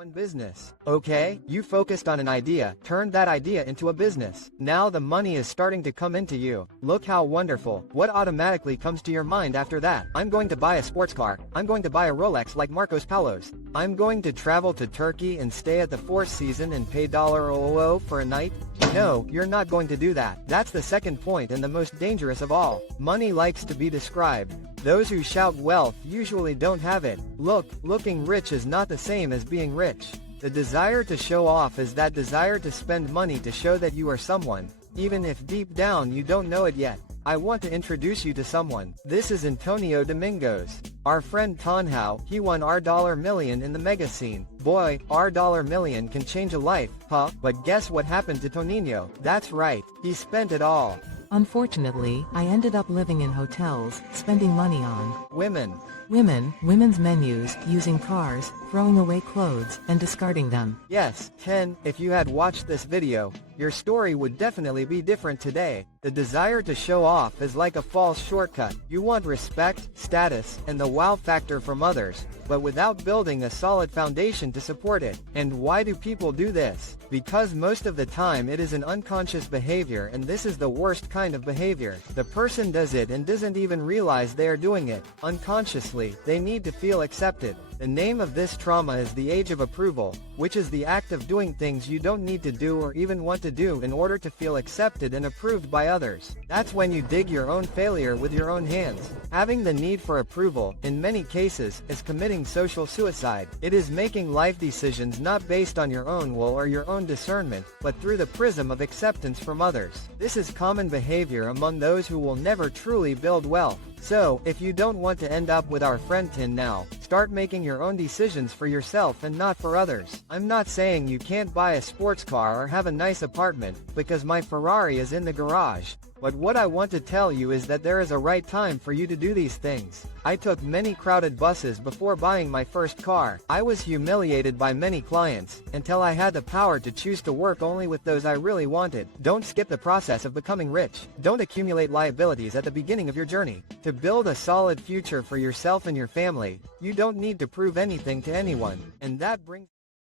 one business. Okay, you focused on an idea, turned that idea into a business. Now the money is starting to come into you. Look how wonderful. What automatically comes to your mind after that? I'm going to buy a sports car. I'm going to buy a Rolex like Marcos Paulo's. I'm going to travel to Turkey and stay at the Four Seasons and pay $00 for a night. No, you're not going to do that. That's the second point and the most dangerous of all. Money likes to be described. Those who shout wealth usually don't have it. Looking rich is not the same as being rich. The desire to show off is that desire to spend money to show that you are someone, even if deep down you don't know it yet. I want to introduce you to someone. This is Antonio Domingos. Our friend Tonhao, he won $1 million in the mega scene. Boy, $1 million can change a life, huh? But guess what happened to Tonino? That's right, he spent it all. Unfortunately, I ended up living in hotels, spending money on women's menus, using cars, throwing away clothes, and discarding them. Yes, 10, if you had watched this video, your story would definitely be different today. The desire to show off is like a false shortcut. You want respect, status, and the wow factor from others, but without building a solid foundation to support it. And why do people do this? Because most of the time it is an unconscious behavior, and this is the worst kind of behavior. The person does it and doesn't even realize they are doing it. Unconsciously, they need to feel accepted. The name of this trauma is the age of approval, which is the act of doing things you don't need to do or even want to do in order to feel accepted and approved by others. That's when you dig your own failure with your own hands. Having the need for approval, in many cases, is committing social suicide. It is making life decisions not based on your own will or your own discernment, but through the prism of acceptance from others. This is common behavior among those who will never truly build wealth. So, if you don't want to end up with our friend Tin now, start making your own decisions for yourself and not for others. I'm not saying you can't buy a sports car or have a nice apartment, because my Ferrari is in the garage. But what I want to tell you is that there is a right time for you to do these things. I took many crowded buses before buying my first car. I was humiliated by many clients, until I had the power to choose to work only with those I really wanted. Don't skip the process of becoming rich. Don't accumulate liabilities at the beginning of your journey. To build a solid future for yourself and your family, you don't need to prove anything to anyone. And that brings